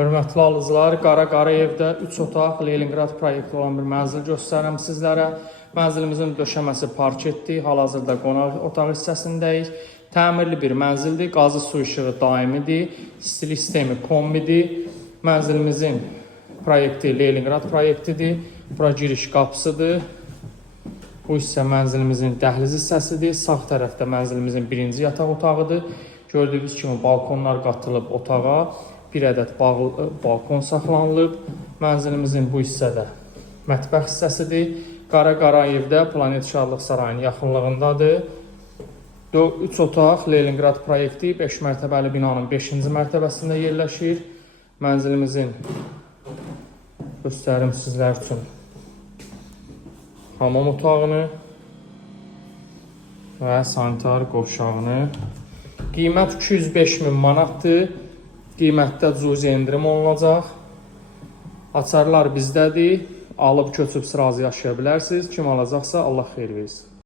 Hörmətli alıcılar, Qara Qarayevdə 3 otaq Leningrad proyekti olan bir mənzil göstərirəm sizlərə. Mənzilimizin döşəməsi parketdir, hal-hazırda qonaq otaq hissəsindəyik. Təmirli bir mənzildir, qazı su işığı daimidir, istilik sistemi kombidir. Mənzilimizin proyekti Leningrad proyektidir. Bura giriş qapısıdır. Bu hissə mənzilimizin dəhliz hissəsidir. Sağ tərəfdə mənzilimizin birinci yataq otağıdır. Gördüyünüz kimi balkonlar qatılıb otağa. Bir ədəd balkon saxlanılıb. Mənzilimizin bu hissədə mətbəx hissəsidir. Qara Qarayevdə Planet Şadlıq Sarayının yaxınlığındadır. 3 otaq Leningrad proyekti 5 mərtəbəli binanın 5-ci mərtəbəsində yerləşir. Mənzilimizin göstərim sizlər üçün hamam otağını və sanitar qovşağını. Qiymət 205.000 manatdır. Qiymətdə cüzi endirim olunacaq. Açarlar bizdədir. Alıb köçüb sırazı yaşaya bilərsiniz. Kim alacaqsa Allah xeyir versin.